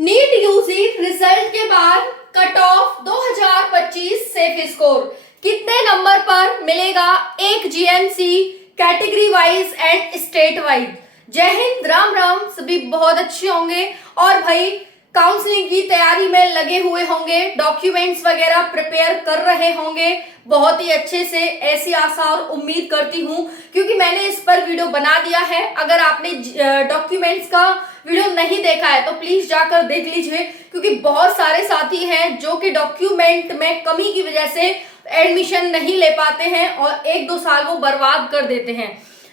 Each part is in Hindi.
नीट यूजी रिजल्ट के बाद कट ऑफ 2025 सेफ स्कोर कितने नंबर पर मिलेगा एक GMC category wise and state wise. जय हिंद, राम राम। सभी बहुत अच्छे होंगे और भाई काउंसलिंग की तैयारी में लगे हुए होंगे, डॉक्यूमेंट्स वगैरह प्रिपेयर कर रहे होंगे बहुत ही अच्छे से, ऐसी आशा और उम्मीद करती हूं क्योंकि मैंने इस पर वीडियो बना दिया है। अगर आपने डॉक्यूमेंट्स का वीडियो नहीं देखा है तो प्लीज जाकर देख लीजिए क्योंकि बहुत सारे साथी हैं जो कि डॉक्यूमेंट में कमी की वजह से एडमिशन नहीं ले पाते हैं और 1-2 साल वो बर्बाद कर देते हैं।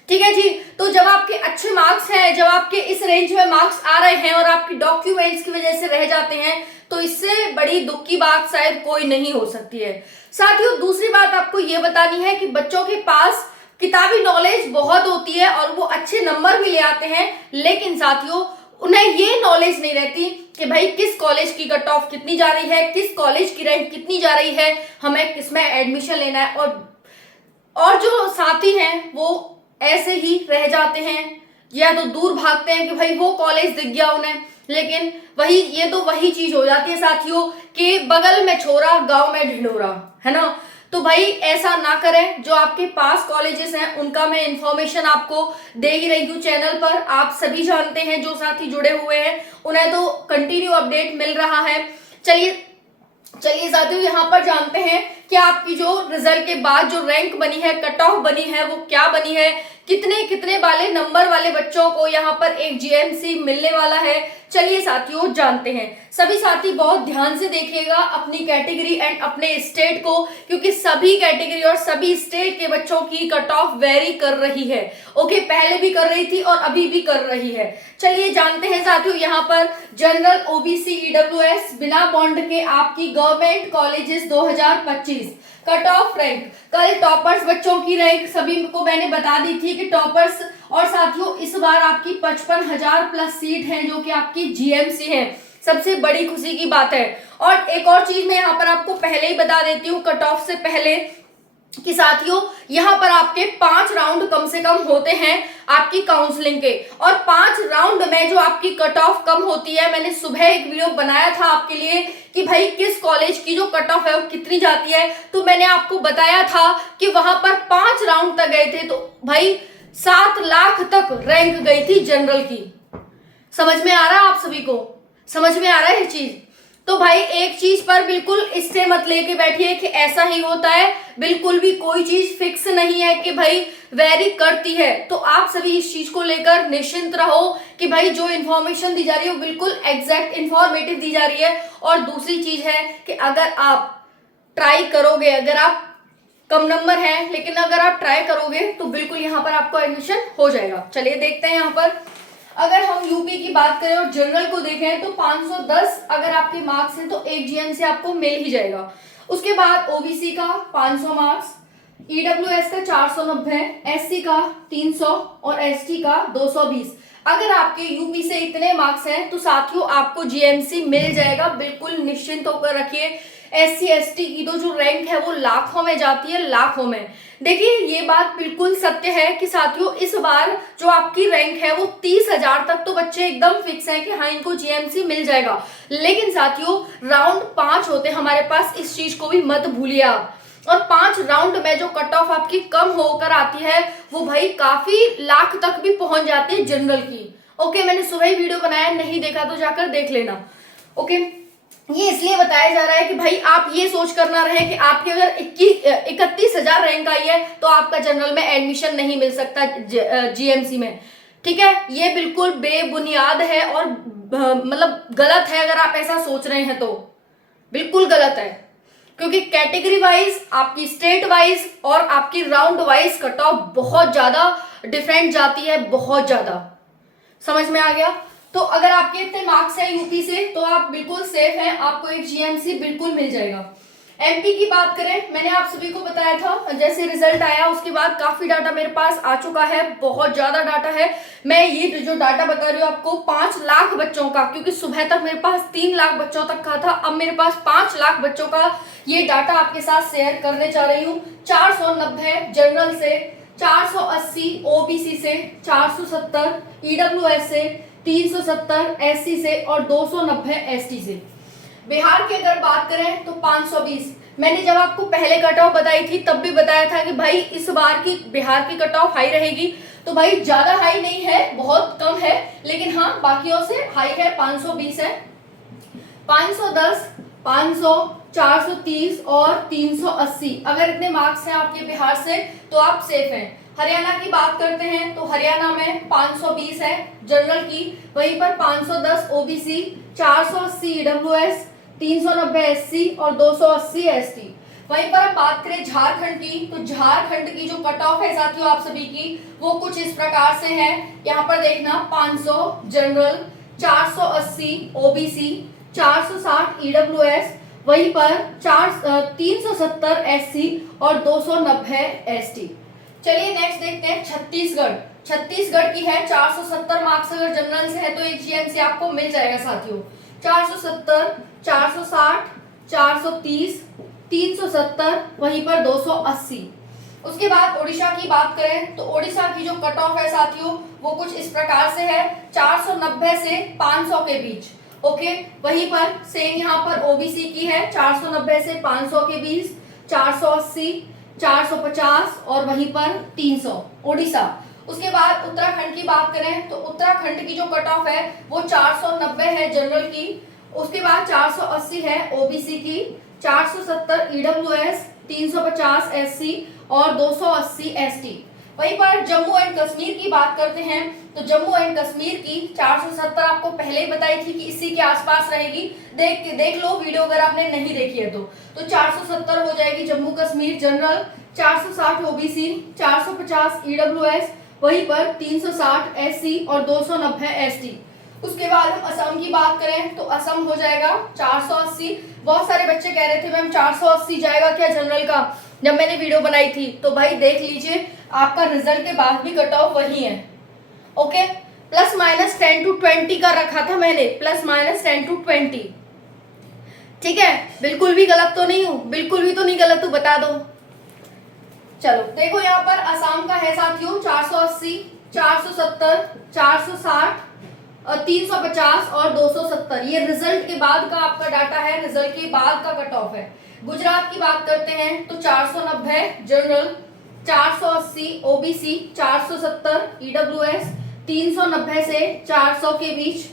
ठीक है जी। तो जब आपके अच्छे मार्क्स हैं, जब आपके इस रेंज में मार्क्स आ रहे हैं और आपकी डॉक्यूमेंट्स की वजह से रह जाते हैं तो इससे बड़ी दुख की बात शायद कोई नहीं हो सकती है। साथियों, दूसरी बात आपको ये बतानी है कि बच्चों के पास किताबी नॉलेज बहुत होती है और वो अच्छे नंबर भी ले आते हैं, लेकिन साथियों उन्हें ये नॉलेज नहीं रहती कि भाई किस कॉलेज की कट ऑफ कितनी जा रही है, किस कॉलेज की रैंक कितनी जा रही है, हमें किसमें एडमिशन लेना है। और जो साथी हैं वो ऐसे ही रह जाते हैं या तो दूर भागते हैं कि भाई वो कॉलेज दिख गया उन्हें, लेकिन वही चीज हो जाती है साथियों कि बगल में छोरा गांव में ढिंढोरा, है ना। तो भाई ऐसा ना करें। जो आपके पास कॉलेजेस हैं उनका मैं इंफॉर्मेशन आपको दे ही रही हूँ चैनल पर, आप सभी जानते हैं, जो साथी जुड़े हुए हैं उन्हें तो कंटिन्यू अपडेट मिल रहा है। चलिए साथियों, यहाँ पर जानते हैं कि आपकी जो रिजल्ट के बाद जो रैंक बनी है, कट ऑफ बनी है, वो क्या बनी है, कितने वाले नंबर वाले बच्चों को यहाँ पर एक जीएमसी मिलने वाला है। चलिए साथियों जानते हैं। सभी साथी बहुत ध्यान से देखिएगा अपनी कैटेगरी एंड अपने स्टेट को, क्योंकि सभी कैटेगरी और सभी स्टेट के बच्चों की कट ऑफ वेरी कर रही है। ओके, पहले भी कर रही थी और अभी भी कर रही है। चलिए जानते हैं साथियों। यहाँ पर जनरल, ओबीसी, ईडब्ल्यूएस बिना बॉन्ड के आपकी government colleges 2025 cut off rank. कल टॉपर्स बच्चों की रैंक सभी को मैंने बता दी थी कि टॉपर्स, और साथियों इस बार आपकी 55,000 प्लस सीट है जो कि आपकी जीएमसी है। सबसे बड़ी खुशी की बात है। और एक और चीज मैं यहाँ पर आपको पहले ही बता देती हूँ कट ऑफ से पहले कि साथियों यहाँ पर आपके 5 राउंड कम से कम होते हैं आपकी काउंसलिंग के, और 5 राउंड में जो आपकी कट ऑफ कम होती है, मैंने सुबह एक वीडियो बनाया था आपके लिए कि भाई किस कॉलेज की जो कट ऑफ है वो कितनी जाती है, तो मैंने आपको बताया था कि वहां पर 5 राउंड तक गए थे तो भाई 7 लाख तक रैंक गई थी जनरल की। समझ में आ रहा है आप सभी को? समझ में आ रहा है ये चीज? तो भाई एक चीज पर बिल्कुल इससे मत लेके बैठिए कि ऐसा ही होता है, बिल्कुल भी कोई चीज फिक्स नहीं है कि भाई वेरी करती है। तो आप सभी इस चीज को लेकर निश्चिंत रहो कि भाई जो इन्फॉर्मेशन दी जा रही है वो बिल्कुल एग्जैक्ट इन्फॉर्मेटिव दी जा रही है। और दूसरी चीज है कि अगर आप ट्राई करोगे, अगर आप कम नंबर है लेकिन अगर आप ट्राई करोगे तो बिल्कुल यहाँ पर आपको एडमिशन हो जाएगा। चलिए देखते हैं यहाँ पर। अगर हम यूपी की बात करें और जनरल को देखें तो 510 अगर आपके मार्क्स हैं तो एक जीएमसी आपको मिल ही जाएगा। उसके बाद ओबीसी का 500 मार्क्स, ईडब्ल्यूएस का 490, एससी का 300 और एसटी का 220। अगर आपके यूपी से इतने मार्क्स हैं तो साथियों आपको जीएमसी मिल जाएगा, बिल्कुल निश्चिंत होकर रखिए। एससी एसटी की तो जो रैंक है वो लाखों में जाती है, लाखों में। देखिए ये बात बिल्कुल सत्य है कि साथियों इस बार जो आपकी रैंक है वो 30,000 तक तो बच्चे एकदम फिक्स है कि हाँ इनको जीएमसी मिल जाएगा। लेकिन साथियों राउंड 5 होते हैं हमारे पास, इस चीज को भी मत भूलिए आप। और 5 राउंड में जो कट ऑफ आपकी कम होकर आती है वो भाई काफी लाख तक भी पहुंच जाती है जनरल की। ओके, मैंने सुबह ही वीडियो बनाया, नहीं देखा तो जाकर देख लेना। ओके, ये इसलिए बताया जा रहा है कि भाई आप ये सोच कर ना रहे कि आपकी अगर 31,000 रैंक आई है तो आपका जनरल में एडमिशन नहीं मिल सकता जीएमसी में। ठीक है, ये बिल्कुल बेबुनियाद है और मतलब गलत है। अगर आप ऐसा सोच रहे हैं तो बिल्कुल गलत है, क्योंकि कैटेगरी वाइज, आपकी स्टेट वाइज और आपकी राउंड वाइज कट ऑफ बहुत ज्यादा डिफरेंट जाती है, बहुत ज्यादा। समझ में आ गया? तो अगर आपके इतने मार्क्स हैं यूपी से तो आप बिल्कुल सेफ हैं, आपको एक जीएमसी बिल्कुल मिल जाएगा। एमपी की बात करें, मैंने आप सभी को बताया था जैसे रिजल्ट आया उसके बाद काफी डाटा मेरे पास आ चुका है, बहुत ज्यादा डाटा है। मैं ये जो डाटा बता रही हूँ आपको 5 लाख बच्चों का, क्योंकि सुबह तक मेरे पास 3 लाख बच्चों तक का था, अब मेरे पास 5 लाख बच्चों का ये डाटा आपके साथ शेयर करने जा रही हूँ। 490 जनरल से, 480 ओबीसी से, 470 ईडब्ल्यूएस से, 370 SC से और 290 ST से। बिहार की अगर बात करें तो 520। मैंने जब आपको पहले कट ऑफ बताई थी तब भी बताया था कि भाई इस बार की बिहार की कट ऑफ हाई रहेगी, तो भाई ज्यादा हाई नहीं है, बहुत कम है, लेकिन हाँ बाकियों से हाई है, 520 है। 510, 500, 430 और 380, अगर इतने मार्क्स हैं आपके बिहार से तो आप सेफ हैं। हरियाणा की बात करते हैं तो हरियाणा में 520 है जनरल की, वहीं पर 510 ओबीसी, 480 ईडब्ल्यूएस, 390 एससी और 280 एसटी। वहीं पर अब बात करें झारखंड की, तो झारखंड की जो कट ऑफ है साथियों आप सभी की वो कुछ इस प्रकार से है। यहाँ पर देखना 500 जनरल, 480 ओबीसी, 460 ईडब्ल्यूएस, वहीं पर 370 एससी और 290 एसटी। चलिए नेक्स्ट देखते हैं छत्तीसगढ़। छत्तीसगढ़ की है 470 मार्क्स, अगर जनरल से है तो एक जीएमसी आपको मिल जाएगा साथियों। 470, 460, 430, 370, वहीं पर 280। उसके बाद ओडिशा की बात करें तो ओडिशा की जो कट ऑफ है साथियों वो कुछ इस प्रकार से है, 490 से 500 के बीच। ओके, वहीं पर सेम यहाँ पर ओबीसी की है 490 से 500 के बीच, 480, 450 और वहीं पर 300 ओडिशा। उसके बाद उत्तराखंड की बात करें तो उत्तराखंड की जो कट ऑफ है वो 490 है जनरल की, उसके बाद 480 है ओबीसी की, 470 ईडब्ल्यूएस, 350 एससी और 280 एसटी। वहीं पर जम्मू एंड कश्मीर की बात करते हैं तो जम्मू एंड कश्मीर की 470 आपको पहले ही बताई थी कि इसी के आसपास रहेगी, देख लो वीडियो अगर आपने नहीं देखी है तो 470 हो जाएगी Jammu Kashmir general, 460 OBC, 450 EWS, वहीं पर 360 एससी और 290 एसटी। उसके बाद हम असम की बात करें तो असम हो जाएगा 480। बहुत सारे बच्चे कह रहे थे मैम 480 जाएगा क्या जनरल का, जब मैंने वीडियो बनाई थी तो भाई देख लीजिए आपका रिजल्ट के बाद भी कट ऑफ वही है। ओके, प्लस माइनस 10 to 20 का रखा था मैंने, प्लस माइनस 10 to 20। ठीक है, बिल्कुल भी गलत तो नहीं हूं, बिल्कुल भी तो नहीं गलत हूं, बता दो। चलो देखो यहाँ पर असम का है साथियों 480, 470, 460, 350 और 270। ये रिजल्ट के बाद का आपका डाटा है, रिजल्ट के बाद का कट ऑफ है। गुजरात की बात करते हैं तो 490 जनरल, 480 ओबीसी, 470 ईडब्ल्यूएस, 390 से 400 के बीच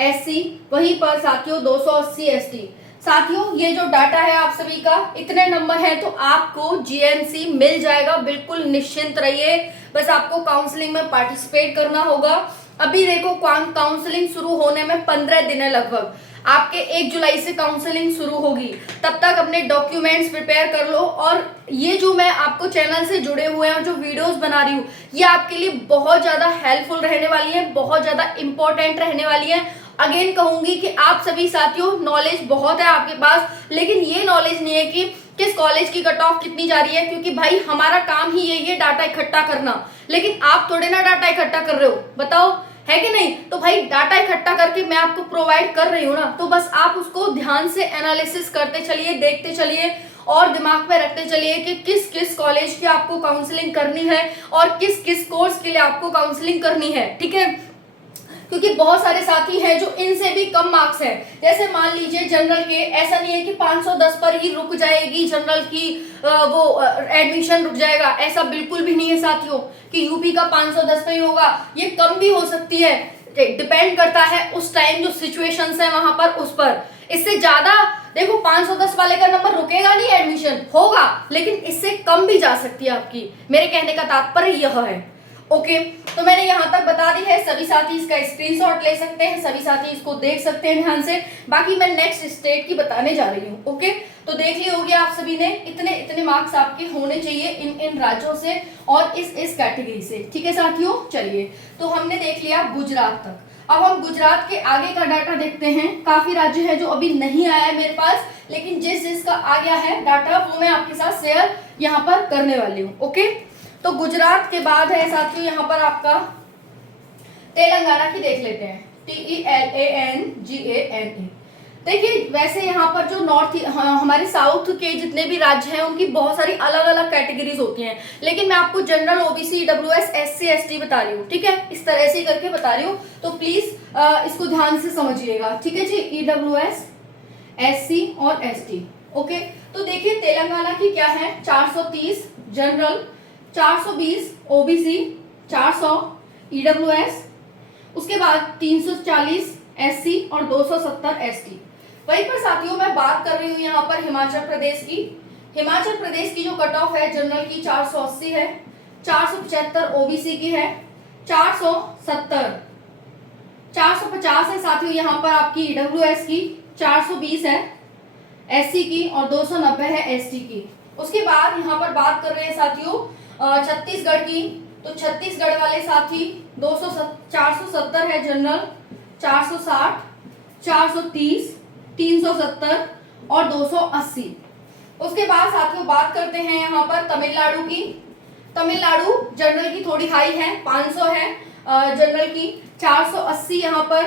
एससी, वहीं पर साथियों 280 एसटी। साथियों ये जो डाटा है आप सभी का, इतने नंबर है तो आपको जीएमसी मिल जाएगा, बिल्कुल निश्चिंत रहिए। बस आपको काउंसलिंग में पार्टिसिपेट करना होगा। अभी देखो काउंसलिंग शुरू होने में 15 दिन है लगभग, आपके 1 जुलाई से काउंसलिंग शुरू होगी। तब तक अपने डॉक्यूमेंट्स प्रिपेयर कर लो। और ये जो मैं आपको चैनल से जुड़े हुए हैं जो वीडियोस बना रही हूँ ये आपके लिए बहुत ज़्यादा हेल्पफुल रहने वाली है, बहुत ज़्यादा इंपॉर्टेंट रहने वाली है। अगेन कहूंगी कि आप सभी साथियों नॉलेज बहुत है आपके पास, लेकिन ये नॉलेज नहीं है कि किस कॉलेज की कट ऑफ कितनी जा रही है, क्योंकि भाई हमारा काम ही यही है डाटा इकट्ठा करना। लेकिन आप थोड़े ना डाटा इकट्ठा कर रहे हो, बताओ है कि नहीं। तो भाई डाटा इकट्ठा करके मैं आपको प्रोवाइड कर रही हूँ ना, तो बस आप उसको ध्यान से एनालिसिस करते चलिए, देखते चलिए और दिमाग में रखते चलिए कि किस किस कॉलेज की आपको काउंसलिंग करनी है और किस किस कोर्स के लिए आपको काउंसलिंग करनी है। ठीक है, क्योंकि बहुत सारे साथी हैं जो इनसे भी कम मार्क्स हैं। जैसे मान लीजिए जनरल के, ऐसा नहीं है कि 510 पर ही रुक जाएगी जनरल की वो एडमिशन रुक जाएगा, ऐसा बिल्कुल भी नहीं है साथियों कि यूपी का 510 पे ही होगा। ये कम भी हो सकती है, डिपेंड करता है उस टाइम जो सिचुएशंस है वहां पर, उस पर। इससे ज्यादा देखो 510 वाले का नंबर रुकेगा नहीं, एडमिशन होगा, लेकिन इससे कम भी जा सकती है आपकी। मेरे कहने का तात्पर्य यह है। ओके, तो मैंने यहाँ तक बता दी है, सभी साथी इसका स्क्रीनशॉट ले सकते हैं, सभी साथी इसको देख सकते हैं ध्यान से। बाकी मैं नेक्स्ट स्टेट की बताने जा रही हूँ। ओके, तो देख ली होगी आप सभी ने, इतने इतने मार्क्स आपके होने चाहिए इन इन राज्यों से और इस कैटेगरी से। ठीक है साथियों, चलिए तो हमने देख लिया गुजरात तक। अब हम गुजरात के आगे का डाटा देखते हैं। काफी राज्य है जो अभी नहीं आया है मेरे पास, लेकिन जिसका आ गया है डाटा वो मैं आपके साथ शेयर यहाँ पर करने वाली हूँ। ओके, तो गुजरात के बाद है साथियों यहाँ पर आपका तेलंगाना की देख लेते हैं, TELANGANA। देखिए वैसे यहाँ पर जो हमारे साउथ के जितने भी राज्य हैं उनकी बहुत सारी अलग अलग कैटेगरीज होती हैं, लेकिन मैं आपको general, OBC, EWS, SC ST बता रही हूँ। ठीक है, इस तरह से करके बता रही हूँ, तो प्लीज इसको ध्यान से समझिएगा, ठीक है जी। EWS, SC और ST। ओके, तो देखिए तेलंगाना की क्या है, 430 जनरल, 420 OBC, 400 EWS, उसके बाद 340 SC और 270 ST। वहीं पर साथियों मैं बात कर रही हूँ यहाँ पर हिमाचल प्रदेश की। हिमाचल प्रदेश की जो कट ऑफ है जनरल की 480 है, 475 OBC की है, 470 450 है साथियों यहाँ पर आपकी EWS की, 420 है SC की और 290 है ST की। उसके बाद यहाँ पर बात कर रहे हैं साथियों छत्तीसगढ़ की, तो छत्तीसगढ़ वाले साथी 470 है जनरल, 460, 430, 370 और 280। उसके बाद साथियों बात करते हैं यहाँ पर तमिलनाडु की। तमिलनाडु जनरल की थोड़ी हाई है, 500 है जनरल की, 480 यहाँ पर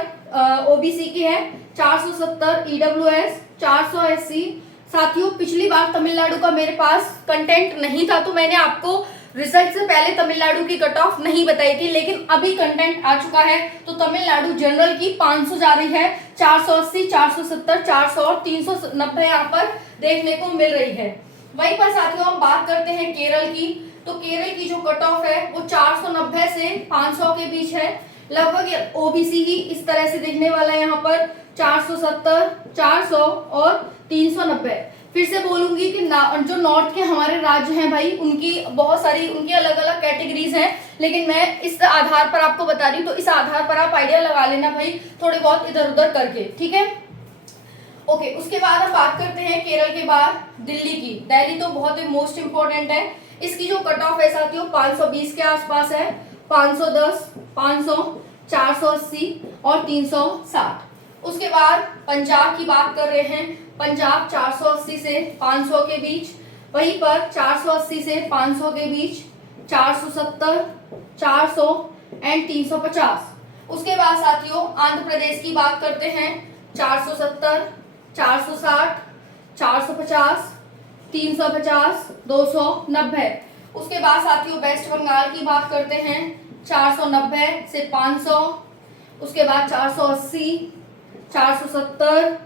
OBC की है, 470 EWS, 400 SC। साथियों पिछली बार तमिलनाडु का मेरे पास कंटेंट नहीं था, तो मैंने आपको रिजल्ट से पहले तमिलनाडु की कट ऑफ नहीं बताई थी, लेकिन अभी कंटेंट आ चुका है। तो तमिलनाडु जनरल की 500 जा रही है, 480, 470, 400 और 390 यहाँ पर देखने को मिल रही है। वहीं पर साथियों हम बात करते हैं केरल की, तो केरल की जो कट ऑफ है वो 490 से 500 के बीच है। लगभग OBC ही इस तरह से दिखने वाला है यहाँ पर, 470, 400 और 390। फिर से बोलूंगी कि जो नॉर्थ के हमारे राज्य हैं भाई, उनकी बहुत सारी उनकी अलग अलग कैटेगरीज हैं, लेकिन मैं इस आधार पर आपको बता रही हूँ, तो इस आधार पर आप आइडिया लगा लेना भाई, थोड़े बहुत इधर उधर करके, ठीक है। ओके, उसके बाद हम बात करते हैं केरल के बाद दिल्ली की। दिल्ली तो बहुत ही मोस्ट इंपॉर्टेंट है। इसकी जो कट ऑफ है साथियों 520 के आसपास है, 510, 500, 480 और 360। उसके बाद पंजाब की बात कर रहे हैं, पंजाब 480 से 500 के बीच, वहीं पर 480 से 500 के बीच, 470, 400 एंड 350। उसके बाद साथियों आंध्र प्रदेश की बात करते हैं, 470, 460, 450, 350, 290। उसके बाद साथियों वेस्ट बंगाल की बात करते हैं, 490 से 500, उसके बाद 480, 470,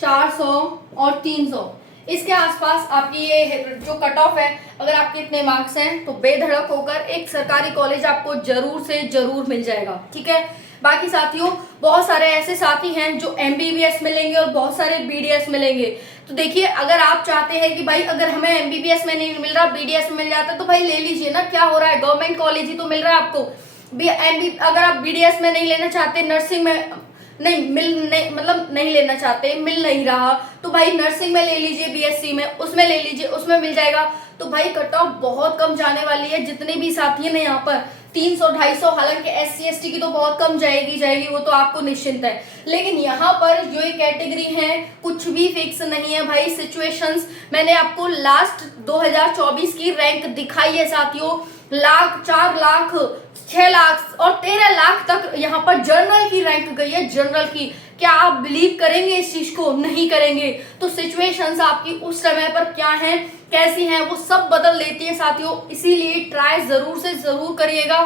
400 और 300। इसके आसपास आपकी ये जो कट ऑफ है, अगर आपके इतने मार्क्स हैं तो बेधड़क होकर एक सरकारी कॉलेज आपको जरूर से जरूर मिल जाएगा, ठीक है। बाकी साथियों बहुत सारे ऐसे साथी हैं जो MBBS मिलेंगे और बहुत सारे BDS मिलेंगे। तो देखिए अगर आप चाहते हैं कि भाई अगर हमें MBBS में नहीं मिल रहा, BDS में मिल जाता, तो भाई ले लीजिए ना, क्या हो रहा है, गवर्नमेंट कॉलेज ही तो मिल रहा है आपको। अगर आप BDS में नहीं लेना चाहते, नर्सिंग में नहीं लेना चाहते, मिल नहीं रहा, तो भाई नर्सिंग में ले लीजिए, BSc में, उसमें ले लीजिए, उसमें मिल जाएगा। तो भाई कट ऑफ बहुत कम जाने वाली है। जितने भी साथी हैं यहाँ पर 300, 250, हालांकि SC ST की तो बहुत कम जाएगी, वो तो आपको निश्चिंत है, लेकिन यहाँ पर जो ये कैटेगरी है कुछ भी फिक्स नहीं है भाई। सिचुएशंस मैंने आपको लास्ट 2024 की रैंक दिखाई है साथियों, लाख, 4 लाख, 6 लाख और 13 लाख तक यहाँ पर जर्नल की रैंक गई है, जर्नल की। क्या आप बिलीव करेंगे इस चीज को? नहीं करेंगे। तो सिचुएशंस आपकी उस समय पर क्या है, कैसी हैं, वो सब बदल देती है साथियों, इसीलिए ट्राई जरूर से जरूर करिएगा।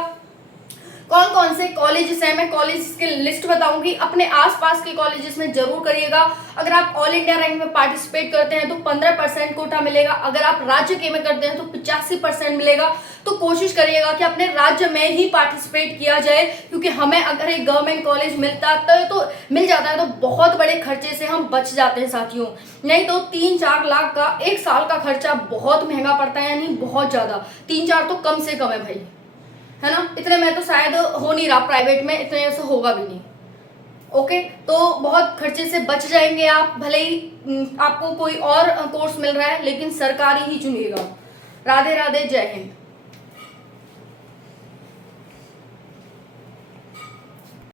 कौन कौन से कॉलेजेस हैं, मैं कॉलेजेस की लिस्ट बताऊंगी, अपने आसपास के कॉलेजेस में जरूर करिएगा। अगर आप ऑल इंडिया रैंक में पार्टिसिपेट करते हैं तो 15% कोटा मिलेगा, अगर आप राज्य के में करते हैं तो 85% मिलेगा। तो कोशिश करिएगा कि अपने राज्य में ही पार्टिसिपेट किया जाए, क्योंकि हमें अगर एक गवर्नमेंट कॉलेज मिल जाता है तो बहुत बड़े खर्चे से हम बच जाते हैं साथियों। नहीं तो 3-4 लाख का एक साल का खर्चा बहुत महंगा पड़ता है, यानी बहुत ज्यादा। 3-4 तो कम से कम है भाई, है ना। इतने में तो शायद हो नहीं रहा, प्राइवेट में इतने से होगा भी नहीं। ओके, तो बहुत खर्चे से बच जाएंगे आप, भले ही आपको कोई और कोर्स मिल रहा है, लेकिन सरकारी ही चुनिएगा। राधे राधे, जय हिंद।